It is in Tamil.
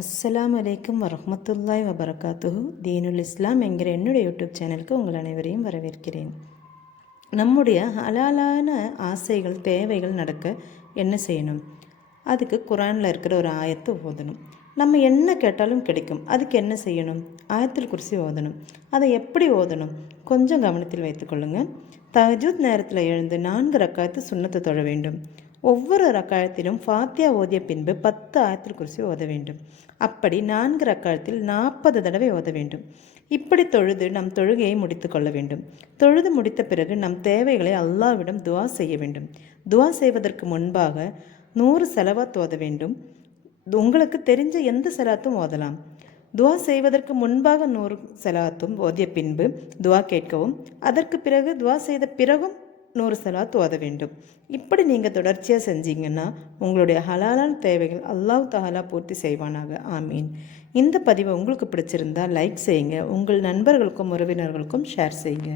அஸ்ஸலாம் அலைக்கும் வரமத்துல்லாய் வபரகாத்துஹு. தீனுல் இஸ்லாம் என்கிற என்னுடைய யூடியூப் சேனலுக்கு உங்கள் அனைவரையும் வரவேற்கிறேன். நம்முடைய ஹலாலான ஆசைகள் தேவைகள் நடக்க என்ன செய்யணும்? அதுக்கு குரானில் இருக்கிற ஒரு ஆயத்தை ஓதணும். நம்ம என்ன கேட்டாலும் கிடைக்கும். அதுக்கு என்ன செய்யணும்? ஆயத்தில் குர்சி ஓதணும். அதை எப்படி ஓதணும்? கொஞ்சம் கவனத்தில் வைத்துக்கொள்ளுங்கள் தஜூத் நேரத்தில் எழுந்து நான்கு ரக்காயத்து சுண்ணத்தை தொழ வேண்டும். ஒவ்வொரு ரக்காயத்திலும் ஃபாத்தியா ஓதிய பின்பு பத்து ஆயத்தில் குர்சி ஓத வேண்டும். அப்படி நான்கு ரக்காயத்தில் நாற்பது தடவை ஓத வேண்டும். இப்படி தொழுது நம் தொழுகையை முடித்து கொள்ள வேண்டும். தொழுது முடித்த பிறகு நம் தேவைகளை அல்லாவிடம் துவா செய்ய வேண்டும். துவா செய்வதற்கு முன்பாக நூறு செலவாத் ஓத வேண்டும். உங்களுக்கு தெரிஞ்ச எந்த செலாத்தும் ஓதலாம். துவா செய்வதற்கு முன்பாக நூறு செலாத்தும் ஓதிய பின்பு துவா கேட்கவும் அதற்கு பிறகு துவா செய்த பிறகும் நூறு செலாத் ஓத வேண்டும். இப்படி நீங்கள் தொடர்ச்சியாக செஞ்சீங்கன்னா உங்களுடைய ஹலாலான தேவைகள் அல்லாஹ் தஹாலா பூர்த்தி செய்வானாக. ஆமீன். இந்த பதிவை உங்களுக்கு பிடிச்சிருந்தா லைக் செய்யுங்க. உங்கள் நண்பர்களுக்கும் உறவினர்களுக்கும் ஷேர் செய்யுங்க.